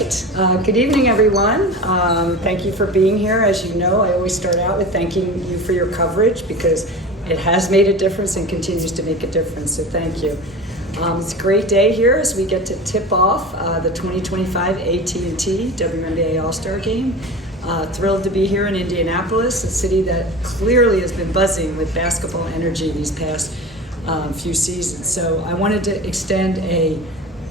right. Good evening, everyone. Thank you for being here. As you know, I always start out with thanking you for your coverage because it has made a difference and continues to make a difference, so thank you. It's a great day here as we get to tip off the 2025 AT&T WNBA All-Star Game. Thrilled to be here in Indianapolis, a city that clearly has been buzzing with basketball energy these past few seasons. So I wanted to extend a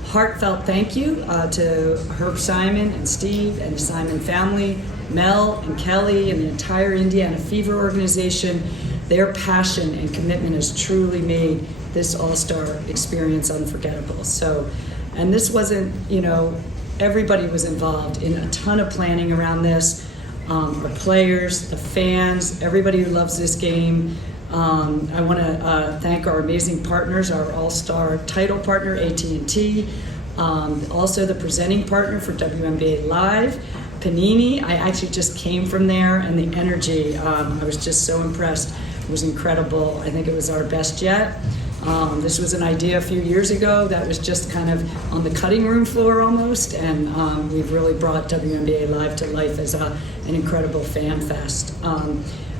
heartfelt thank you to Herb Simon and Steve and the Simon family, Mel and Kelly and the entire Indiana Fever organization. Their passion and commitment has truly made this All-Star experience unforgettable. So, and this wasn't, everybody was involved in a ton of planning around this. Our players, the fans, everybody who loves this game. I want to thank our amazing partners, our All-Star title partner, AT&T, also the presenting partner for WNBA Live, Panini. I actually just came from there, and the energy, I was just so impressed. It was incredible. I think it was our best yet. This was an idea a few years ago that was just kind of on the cutting room floor almost, and we've really brought WNBA Live to life as an incredible fan fest.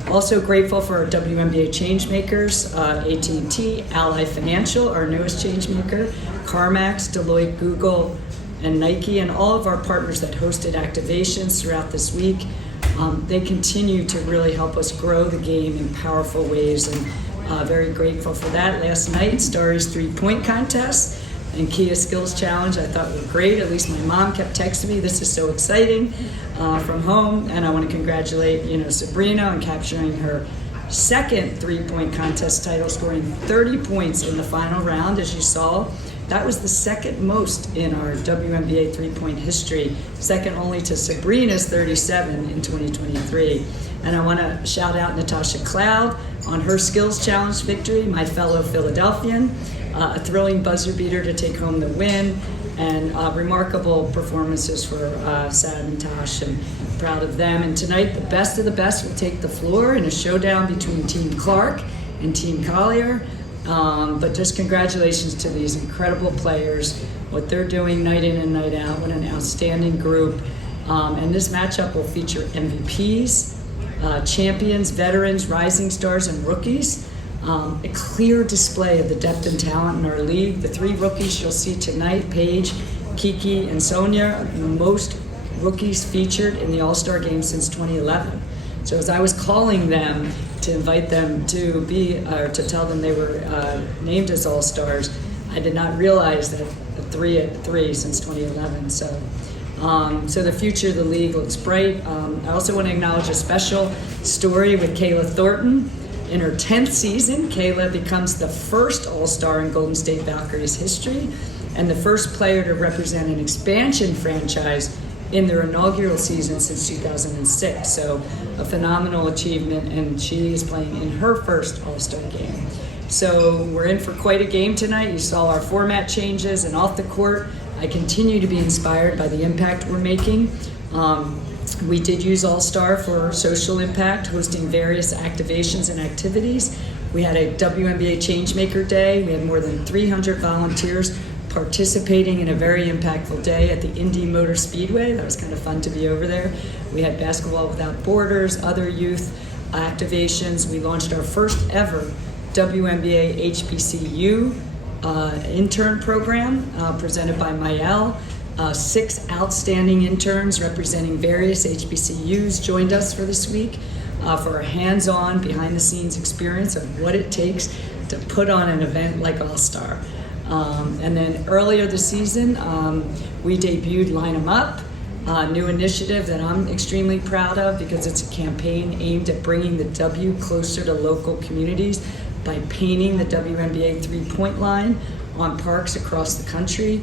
Also grateful for our WNBA changemakers, AT&T, Ally Financial, our newest changemaker, CarMax, Deloitte, Google, and Nike, and all of our partners that hosted activations throughout this week. They continue to really help us grow the game in powerful ways, and very grateful for that. Last night, Starry's three-point contest and Kia Skills Challenge I thought were great. At least my mom kept texting me, this is so exciting, from home. And I want to congratulate, Sabrina on capturing her second three-point contest title, scoring 30 points in the final round, as you saw. That was the second most in our WNBA three-point history, second only to Sabrina's 37 in 2023. And I want to shout out Natasha Cloud on her Skills Challenge victory, my fellow Philadelphian. A thrilling buzzer beater to take home the win, and remarkable performances for Sad and Tosh, and proud of them. And tonight, the best of the best will take the floor in a showdown between Team Clark and Team Collier. But just congratulations to these incredible players, what they're doing night in and night out. What an outstanding group. And this matchup will feature MVPs, champions, veterans, rising stars, and rookies. A clear display of the depth and talent in our league. The three rookies you'll see tonight, Paige, Kiki, and Sonia, the most rookies featured in the All-Star game since 2011. So as I was calling them to invite them to be, or to tell them they were named as All-Stars, I did not realize that three at three since 2011. So the future of the league looks bright. I also want to acknowledge a special story with Kayla Thornton. In her 10th season, Kayla becomes the first All-Star in Golden State Valkyries history and the first player to represent an expansion franchise in their inaugural season since 2006. So a phenomenal achievement, and she is playing in her first All-Star game. So we're in for quite a game tonight. You saw our format changes, and off the court, I continue to be inspired by the impact we're making. We did use All-Star for social impact, hosting various activations and activities. We had a WNBA Changemaker Day. We had more than 300 volunteers participating in a very impactful day at the Indy Motor Speedway. That was kind of fun to be over there. We had Basketball Without Borders, other youth activations. We launched our first ever WNBA HBCU intern program presented by Mayel. 6 outstanding interns representing various HBCUs joined us for this week for a hands-on, behind-the-scenes experience of what it takes to put on an event like All-Star. And then earlier this season, we debuted Line 'Em Up, a new initiative that I'm extremely proud of because it's a campaign aimed at bringing the W closer to local communities by painting the WNBA three-point line on parks across the country.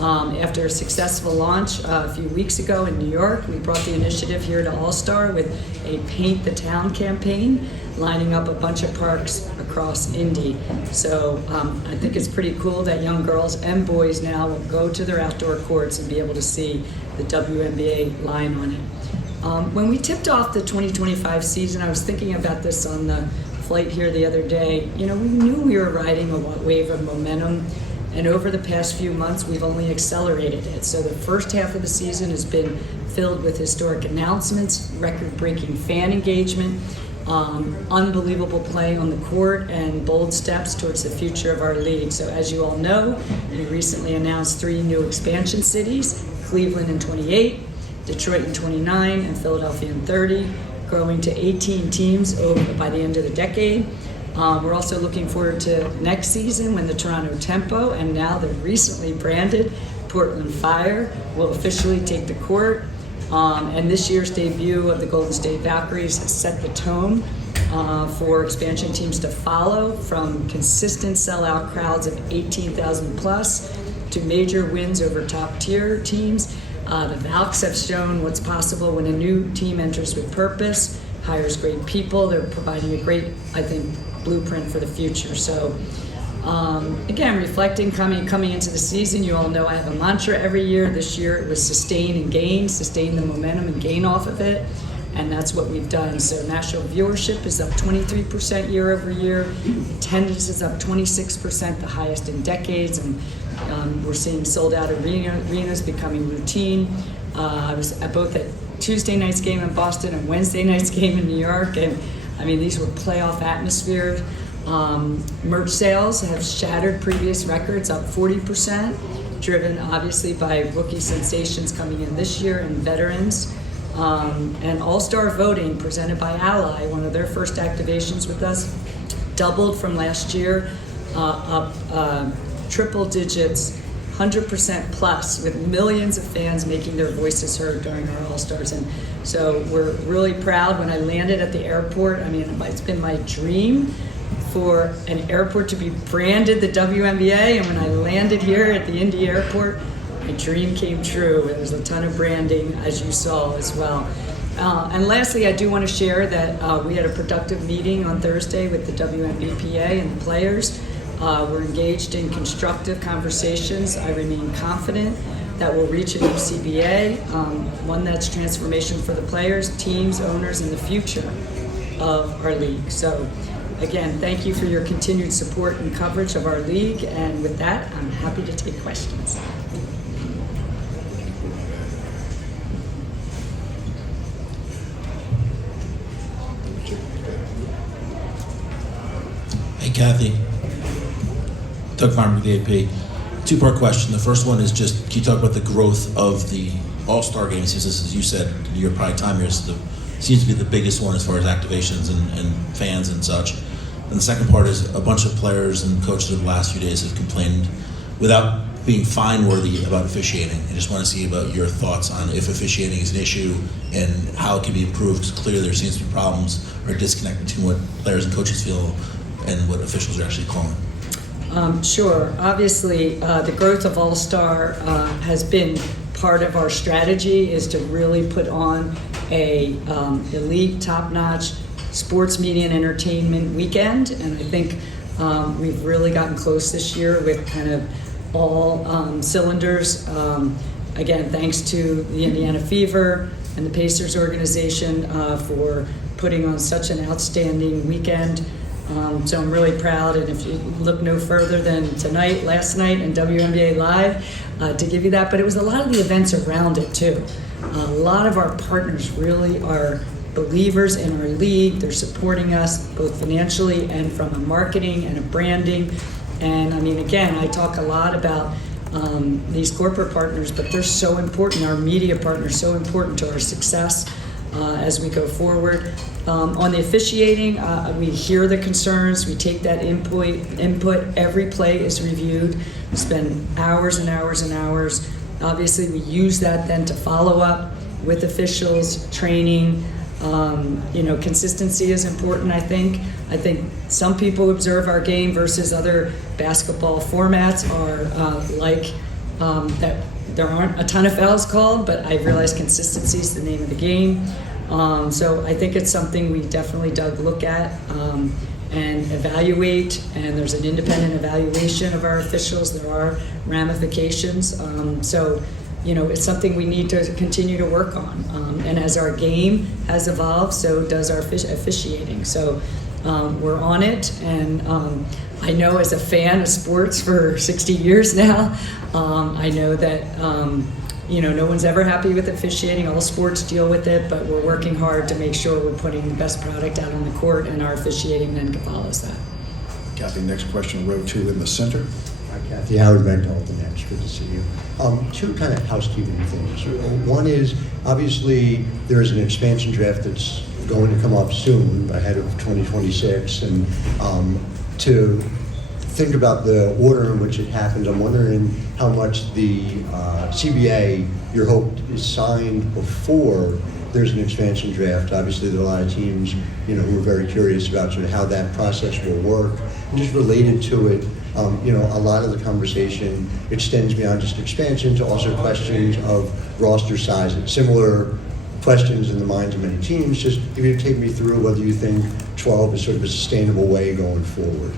After a successful launch a few weeks ago in New York, we brought the initiative here to All-Star with a Paint the Town campaign, lining up a bunch of parks across Indy. So I think it's pretty cool that young girls and boys now will go to their outdoor courts and be able to see the WNBA line on it. When we tipped off the 2025 season, I was thinking about this on the flight here the other day. We knew we were riding a wave of momentum And over the past few months, we've only accelerated it. So the first half of the season has been filled with historic announcements, record-breaking fan engagement, unbelievable play on the court, and bold steps towards the future of our league. So as you all know, we recently announced 3 new expansion cities, Cleveland in 28, Detroit in 29, and Philadelphia in 30, growing to 18 teams by the end of the decade. We're also looking forward to next season when the Toronto Tempo, and now the recently branded Portland Fire, will officially take the court. And this year's debut of the Golden State Valkyries has set the tone for expansion teams to follow, from consistent sellout crowds of 18,000 plus to major wins over top tier teams. The Valks have shown what's possible when a new team enters with purpose, hires great people. They're providing a great, I think, blueprint for the future. So again, reflecting, coming into the season, you all know I have a mantra every year. This year it was sustain and gain, sustain the momentum and gain off of it. And that's what we've done. So national viewership is up 23% year over year. Attendance is up 26%, the highest in decades. And we're seeing sold out arenas becoming routine. I was at both at Tuesday night's game in Boston and Wednesday night's game in New York. And I mean, these were playoff atmospheres. Merch sales have shattered previous records, up 40%, driven obviously by rookie sensations coming in this year and veterans. And All-Star voting presented by Ally, one of their first activations with us, doubled from last year, up triple digits, 100% plus, with millions of fans making their voices heard during our All-Stars. And so we're really proud. When I landed at the airport, I mean, it's been my dream for an airport to be branded the WNBA, and when I landed here at the Indy airport, my dream came true. There was a ton of branding, as you saw as well. And lastly, I do want to share that we had a productive meeting on Thursday with the WNBPA and the players. We're engaged in constructive conversations. I remain confident that we'll reach a new CBA, one that's transformation for the players, teams, owners, and the future of our league. So again, thank you for your continued support and coverage of our league. And with that, I'm happy to take questions. Hey, Cathy. Doug Farmer with the AP. Two-part question. The first one is just, can you talk about the growth of the All-Star Game? Since this, as you said, your prime time here seems to be the biggest one as far as activations and fans and such. And the second part is, a bunch of players and coaches over the last few days have complained without being fine-worthy about officiating. I just want to see about your thoughts on if officiating is an issue and how it can be improved, because clearly there seems to be problems or disconnect between what players and coaches feel and what officials are actually calling. Sure. Obviously, the growth of All-Star has been part of our strategy, is to really put on a elite, top-notch sports media and entertainment weekend. And I think we've really gotten close this year with kind of all cylinders. Again, thanks to the Indiana Fever and the Pacers organization for putting on such an outstanding weekend. So I'm really proud, and if you look no further than tonight, last night, and WNBA Live, to give you that. But it was a lot of the events around it too. A lot of our partners really are believers in our league. They're supporting us both financially and from a marketing and a branding. And I mean, again, I talk a lot about these corporate partners, but they're so important. Our media partners so important to our success as we go forward. On the officiating, we hear the concerns, we take that input. Every play is reviewed. We spend hours and hours and hours. Obviously, we use that then to follow up with officials, training. Consistency is important, I think. I think some people observe our game versus other basketball formats are that there aren't a ton of fouls called, but I realize consistency is the name of the game. So I think it's something we definitely, Doug, look at and evaluate, and there's an independent evaluation of our officials. There are ramifications. It's something we need to continue to work on. And as our game has evolved, so does our officiating. So we're on it, and I know as a fan of sports for 60 years now, I know that no one's ever happy with officiating. All sports deal with it, but we're working hard to make sure we're putting the best product out on the court, and our officiating then follows that. Kathy, next question, row 2 in the center. Hi, Kathy. Howard Bentall, the Nets. Good to see you. Two kind of housekeeping things. One is, obviously, there is an expansion draft that's going to come up soon, ahead of 2026, and to think about the order in which it happens, I'm wondering how much the CBA, your hope, is signed before there's an expansion draft. Obviously, there are a lot of teams, who are very curious about sort of how that process will work. And just related to it, a lot of the conversation extends beyond just expansion to also questions of roster size. It's similar questions in the minds of many teams. Just if you take me through whether you think 12 is sort of a sustainable way going forward.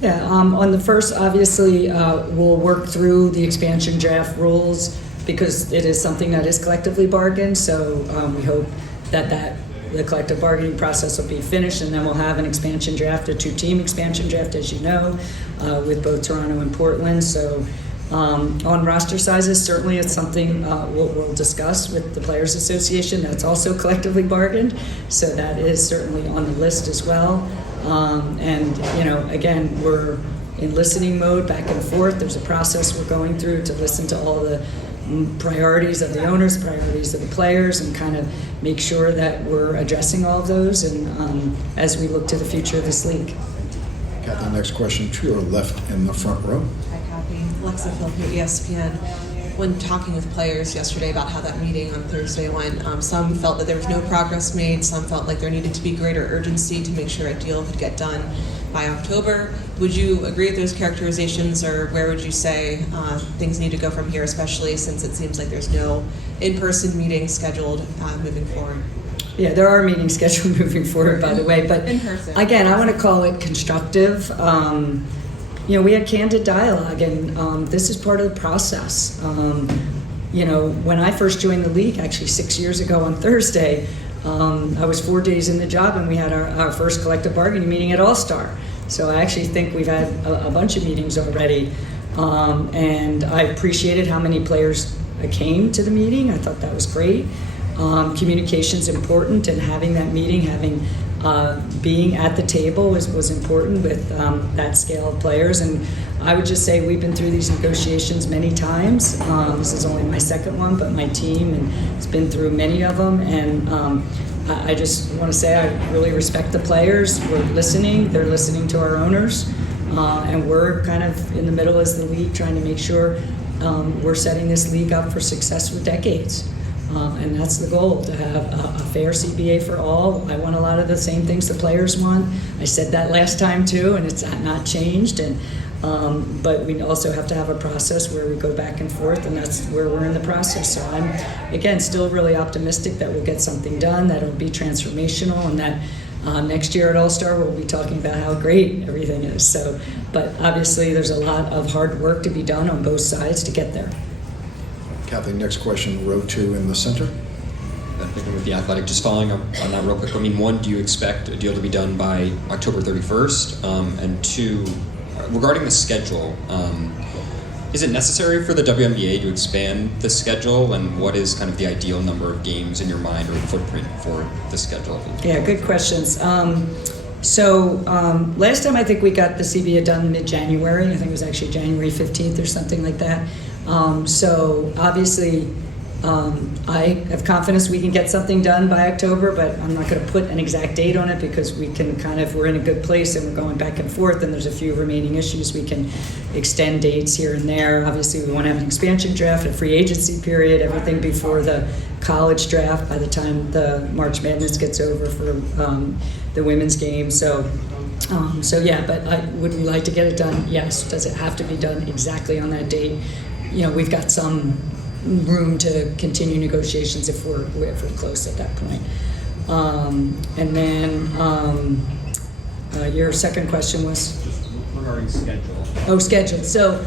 Yeah, on the first, obviously, we'll work through the expansion draft rules because it is something that is collectively bargained. So we hope that the collective bargaining process will be finished, and then we'll have an expansion draft, a 2-team expansion draft, as you know, with both Toronto and Portland. So on roster sizes, certainly it's something we'll discuss with the Players Association. That's also collectively bargained, so that is certainly on the list as well. Again, we're in listening mode back and forth. There's a process we're going through to listen to all the priorities of the owners, priorities of the players, and kind of make sure that we're addressing all of those and as we look to the future of this league. Kathy, next question to your left in the front row. Hi, Kathy. Alexa Philippe, ESPN. When talking with players yesterday about how that meeting on Thursday went, some felt that there was no progress made. Some felt like there needed to be greater urgency to make sure a deal could get done by October. Would you agree with those characterizations, or where would you say things need to go from here, especially since it seems like there's no in-person meeting scheduled moving forward? Yeah, there are meetings scheduled moving forward, by the way, but in person. Again, I want to call it constructive. We had candid dialogue, and this is part of the process. When I first joined the league, actually 6 years ago on Thursday, I was 4 days in the job, and we had our first collective bargaining meeting at All-Star. So I actually think we've had a bunch of meetings already, and I appreciated how many players came to the meeting. I thought that was great. Communication's important, and having that meeting, being at the table was important with that scale of players. And I would just say we've been through these negotiations many times. This is only my second one, but my team has been through many of them. And I just want to say I really respect the players. We're listening. They're listening to our owners. And we're kind of in the middle as the league trying to make sure we're setting this league up for success for decades. And that's the goal, to have a fair CBA for all. I want a lot of the same things the players want. I said that last time too, and it's not changed. But we also have to have a process where we go back and forth, and that's where we're in the process. So I'm, again, still really optimistic that we'll get something done, that it'll be transformational, and that next year at All-Star we'll be talking about how great everything is. So, but obviously there's a lot of hard work to be done on both sides to get there. Kathy, next question, row 2 in the center. I'm thinking with the Athletic, just following up on that real quick. I mean, one, do you expect a deal to be done by October 31st? And two, regarding the schedule, is it necessary for the WNBA to expand the schedule? And what is kind of the ideal number of games in your mind, or footprint for the schedule? Yeah, good questions. Last time I think we got the CBA done mid-January. I think it was actually January 15th or something like that. Obviously, I have confidence we can get something done by October, but I'm not going to put an exact date on it because we're in a good place and we're going back and forth, and there's a few remaining issues. We can extend dates here and there. Obviously, we want to have an expansion draft, a free agency period, everything before the college draft by the time the March Madness gets over for the women's game. But would we like to get it done? Yes. Does it have to be done exactly on that date? We've got some room to continue negotiations if we're close at that point. Your second question was? Regarding schedule. Oh, schedule. So,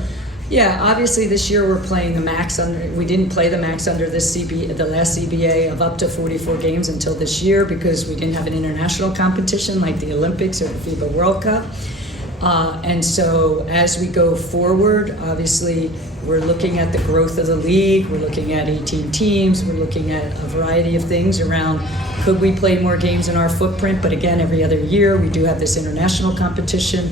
yeah, obviously this year we're playing the max under. We didn't play the max under this CBA, the last CBA of up to 44 games until this year because we didn't have an international competition like the Olympics or the FIBA World Cup. And so as we go forward, obviously, we're looking at the growth of the league, we're looking at 18 teams, we're looking at a variety of things around could we play more games in our footprint, but again, every other year, we do have this international competition.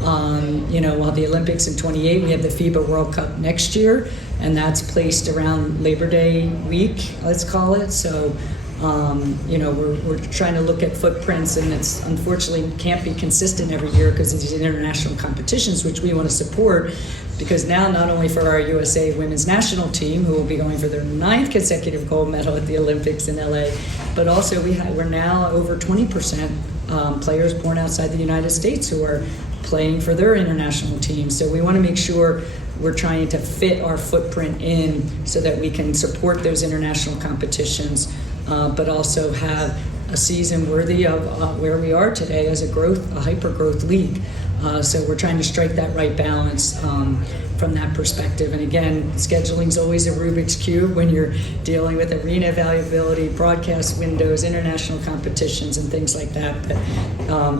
We'll have the Olympics in 28, we have the FIBA World Cup next year, and that's placed around Labor Day week, let's call it. So, we're trying to look at footprints, and it's unfortunately can't be consistent every year because of these international competitions, which we want to support, because now not only for our USA women's national team, who will be going for their 9th consecutive gold medal at the Olympics in LA, but also we're now over 20% players born outside the United States who are playing for their international teams. So we want to make sure we're trying to fit our footprint in so that we can support those international competitions, but also have a season worthy of where we are today as a hyper-growth league. So we're trying to strike that right balance from that perspective. And again, scheduling is always a Rubik's Cube when you're dealing with arena availability, broadcast windows, international competitions, and things like that. But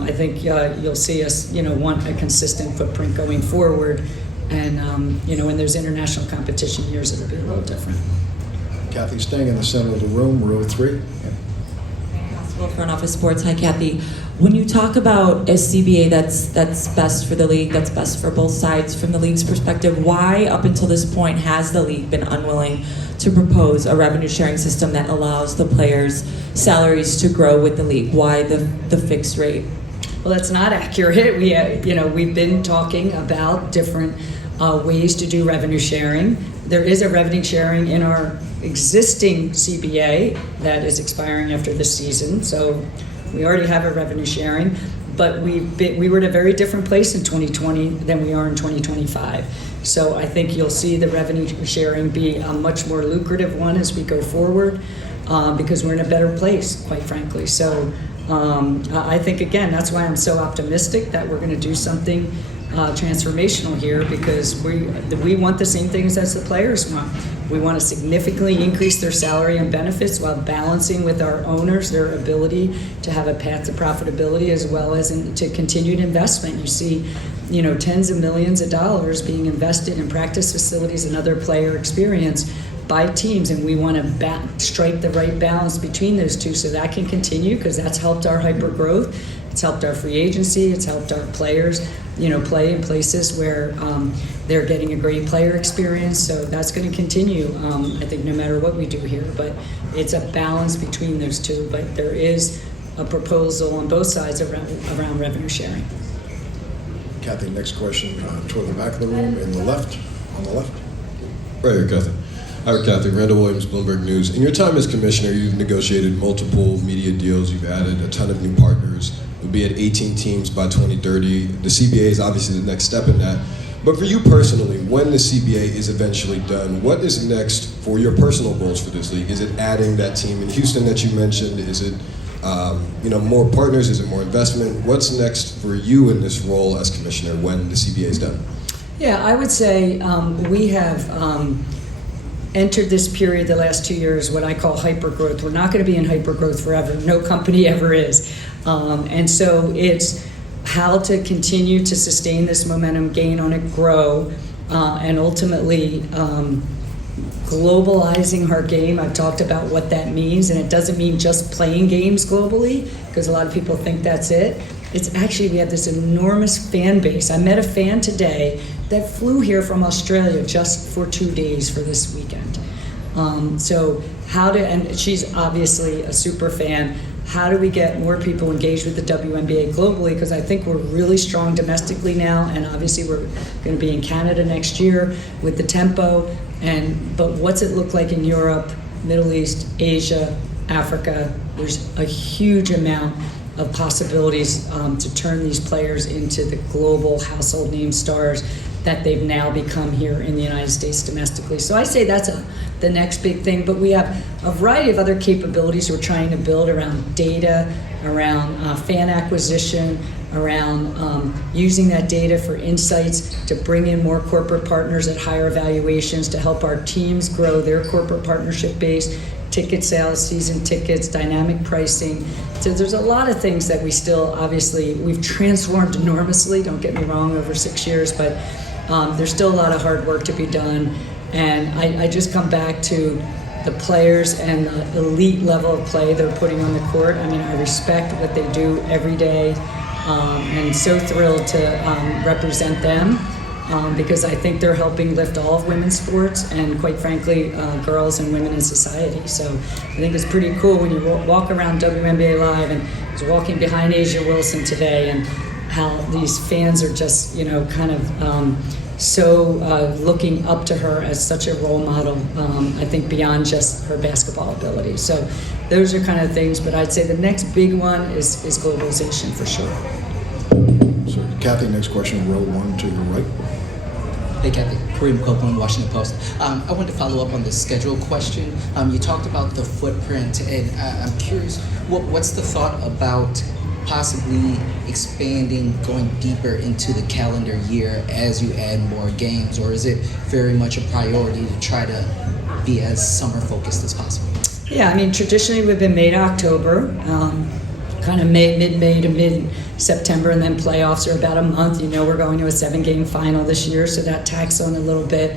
I think you'll see us, want a consistent footprint going forward. And, when there's international competition years, it'll be a little different. Kathy, staying in the center of the room, row 3. Front Office Sports. Hi, Kathy. When you talk about a CBA that's best for the league, that's best for both sides from the league's perspective, why up until this point has the league been unwilling to propose a revenue sharing system that allows the players' salaries to grow with the league? Why the fixed rate? Well, that's not accurate. We've been talking about different ways to do revenue sharing. There is a revenue sharing in our existing CBA that is expiring after this season, so we already have a revenue sharing, but we were in a very different place in 2020 than we are in 2025. So I think you'll see the revenue sharing be a much more lucrative one as we go forward, because we're in a better place, quite frankly. So I think, again, that's why I'm so optimistic that we're going to do something transformational here, because we want the same things as the players want. We want to significantly increase their salary and benefits while balancing with our owners their ability to have a path to profitability, as well as to continued investment. You see, tens of millions of dollars being invested in practice facilities and other player experience by teams, and we want to strike the right balance between those two so that can continue, because that's helped our hyper growth. It's helped our free agency. It's helped our players, play in places where they're getting a great player experience. So that's going to continue, I think, no matter what we do here. But it's a balance between those two. But there is a proposal on both sides around revenue sharing. Kathy, next question toward the back of the room, on the left. Right here, Kathy. Hi, Kathy. Randall Williams, Bloomberg News. In your time as commissioner, you've negotiated multiple media deals. You've added a ton of new partners. You'll be at 18 teams by 2030. The CBA is obviously the next step in that. But for you personally, when the CBA is eventually done, what is next for your personal goals for this league? Is it adding that team in Houston that you mentioned? Is it more partners? Is it more investment? What's next for you in this role as commissioner when the CBA is done? Yeah, I would say we have entered this period the last 2 years, what I call hypergrowth. We're not going to be in hypergrowth forever. No company ever is. And so it's how to continue to sustain this momentum, gain on it, grow, and ultimately globalizing our game. I've talked about what that means, and it doesn't mean just playing games globally, because a lot of people think that's it. It's actually, we have this enormous fan base. I met a fan today that flew here from Australia just for 2 days for this weekend. And she's obviously a super fan. How do we get more people engaged with the WNBA globally? Because I think we're really strong domestically now, and obviously we're going to be in Canada next year with the tempo. But what's it look like in Europe, Middle East, Asia, Africa? There's a huge amount of possibilities to turn these players into the global household name stars that they've now become here in the United States domestically. So I say that's the next big thing, but we have a variety of other capabilities we're trying to build around data, around fan acquisition, around using that data for insights to bring in more corporate partners at higher evaluations to help our teams grow their corporate partnership base, ticket sales, season tickets, dynamic pricing. So there's a lot of things that we still, obviously, we've transformed enormously, don't get me wrong, over 6 years, but there's still a lot of hard work to be done. And I just come back to the players and the elite level of play they're putting on the court. I mean, I respect what they do every day, and so thrilled to represent them. Because I think they're helping lift all of women's sports and, quite frankly, girls and women in society. So I think it's pretty cool when you walk around WNBA Live, and I was walking behind Asia Wilson today, and how these fans are just, kind of so looking up to her as such a role model, I think beyond just her basketball ability. So those are kind of things, but I'd say the next big one is globalization for sure. So Cathy, next question, row 1 to your right. Hey, Kathy. Kareem Copeland, Washington Post. I wanted to follow up on the schedule question. You talked about the footprint, and I'm curious, what's the thought about possibly expanding, going deeper into the calendar year as you add more games, or is it very much a priority to try to be as summer-focused as possible? Yeah, I mean, traditionally we've been May to October, kind of mid-May to mid-September, and then playoffs are about a month. We're going to a 7-game final this year, so that tacks on a little bit.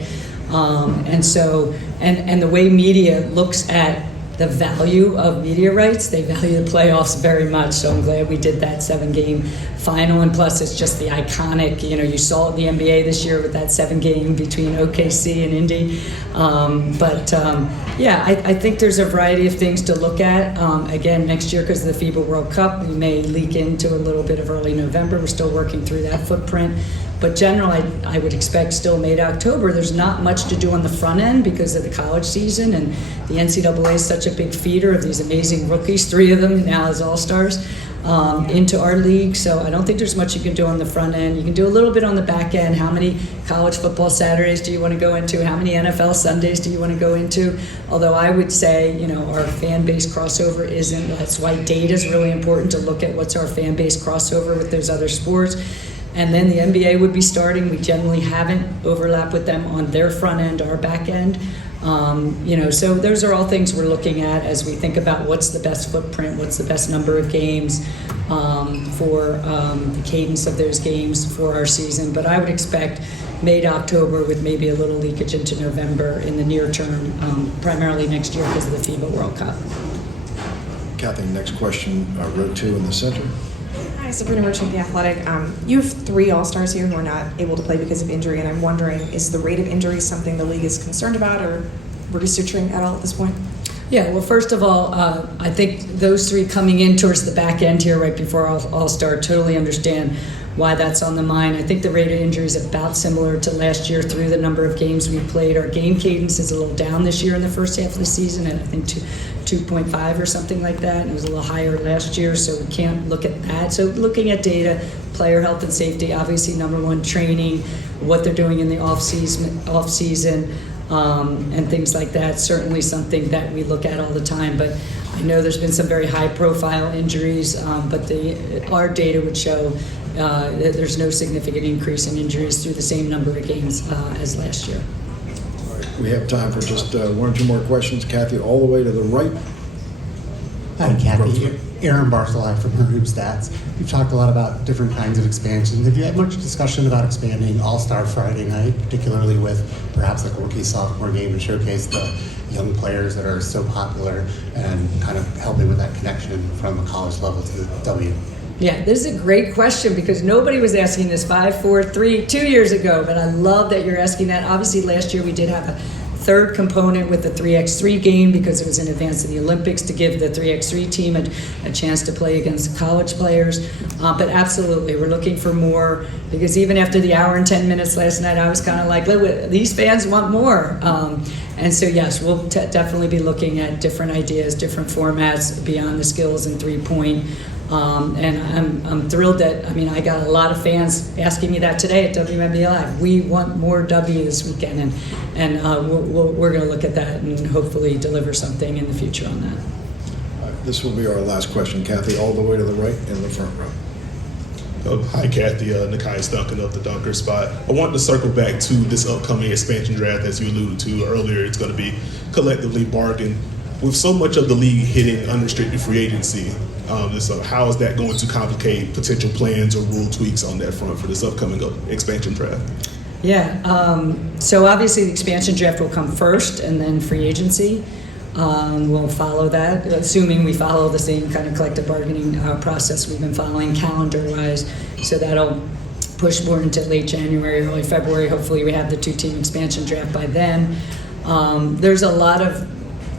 And the way media looks at the value of media rights, they value the playoffs very much. So I'm glad we did that 7-game final, and plus it's just the iconic. You saw the NBA this year with that 7-game between OKC and Indy. I think there's a variety of things to look at. Again, next year, because of the FIBA World Cup, we may leak into a little bit of early November. We're still working through that footprint. But generally, I would expect still May to October. There's not much to do on the front end because of the college season, and the NCAA is such a big feeder of these amazing rookies, 3 of them now as all-stars, into our league. So I don't think there's much you can do on the front end. You can do a little bit on the back end. How many college football Saturdays do you want to go into? How many NFL Sundays do you want to go into? Although I would say, our fan base crossover isn't. That's why data is really important to look at what's our fan base crossover with those other sports. And then the NBA would be starting. We generally haven't overlapped with them on their front end or back end. So those are all things we're looking at as we think about what's the best footprint, what's the best number of games for the cadence of those games for our season. But I would expect May to October with maybe a little leakage into November in the near term, primarily next year because of the FIBA World Cup. Cathy, next question, row 2 in the center. Hi, Sabrina Merchant, The Athletic. You have 3 All-Stars here who are not able to play because of injury, and I'm wondering, is the rate of injury something the league is concerned about or researching at all at this point? Yeah, well, first of all, I think those 3 coming in towards the back end here right before All-Star totally understand why that's on the mind. I think the rate of injury is about similar to last year through the number of games we've played. Our game cadence is a little down this year in the first half of the season, and I think 2.5 or something like that. And it was a little higher last year, so we can't look at that. So looking at data, player health and safety, obviously number one, training, what they're doing in the off season, and things like that. Certainly something that we look at all the time. But I know there's been some very high-profile injuries, but our data would show that there's no significant increase in injuries through the same number of games as last year. All right, we have time for just 1 or 2 more questions. Cathy, all the way to the right. Hi, Kathy. Aaron Barthelai from Her Hoop Stats. You've talked a lot about different kinds of expansions. Have you had much discussion about expanding All-Star Friday night, particularly with perhaps like a rookie-sophomore game to showcase the young players that are so popular and kind of helping with that connection from the college level to the W? Yeah, this is a great question because nobody was asking this 5, 4, 3, 2 years ago, but I love that you're asking that. Obviously, last year we did have a third component with the 3x3 game because it was in advance of the Olympics to give the 3x3 team a chance to play against college players. But absolutely, we're looking for more because even after the hour and 10 minutes last night, I was kind of like, these fans want more. And so, yes, we'll definitely be looking at different ideas, different formats beyond the skills and 3-point. And I'm thrilled that, I got a lot of fans asking me that today at WNBA Live. We want more W this weekend, and we're going to look at that and hopefully deliver something in the future on that. This will be our last question. Cathy, all the way to the right in the front row. Hi, Kathy. Nakai Duncan of the Dunker Spot. I want to circle back to this upcoming expansion draft, as you alluded to earlier. It's going to be collectively bargained. With so much of the league hitting unrestricted free agency, how is that going to complicate potential plans or rule tweaks on that front for this upcoming expansion draft? Yeah, so obviously the expansion draft will come first and then free agency. We'll follow that, assuming we follow the same kind of collective bargaining process we've been following calendar-wise. So that'll push more into late January, early February. Hopefully we have the two-team expansion draft by then. There's a lot of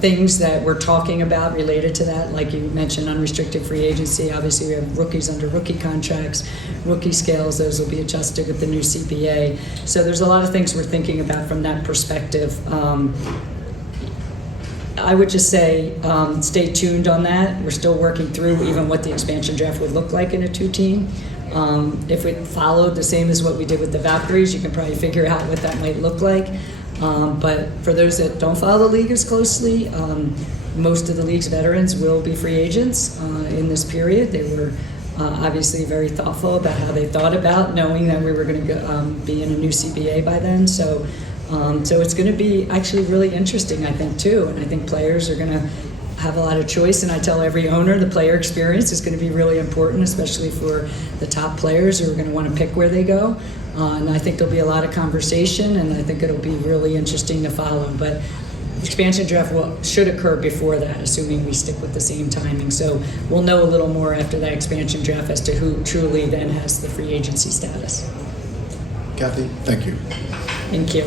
things that we're talking about related to that, like you mentioned, unrestricted free agency. Obviously, we have rookies under rookie contracts, rookie scales. Those will be adjusted with the new CBA. So there's a lot of things we're thinking about from that perspective. I would just say stay tuned on that. We're still working through even what the expansion draft would look like in a two-team. If it followed the same as what we did with the Valkyries, you can probably figure out what that might look like. But for those that don't follow the league as closely, most of the league's veterans will be free agents in this period. They were obviously very thoughtful about how they thought about knowing that we were going to be in a new CBA by then. So it's going to be actually really interesting, I think, too. And I think players are going to have a lot of choice. And I tell every owner the player experience is going to be really important, especially for the top players who are going to want to pick where they go. And I think there'll be a lot of conversation, and I think it'll be really interesting to follow. But expansion draft should occur before that, assuming we stick with the same timing. So we'll know a little more after that expansion draft as to who truly then has the free agency status. Kathy, thank you. Thank you.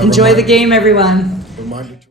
Enjoy the game, everyone. Reminder to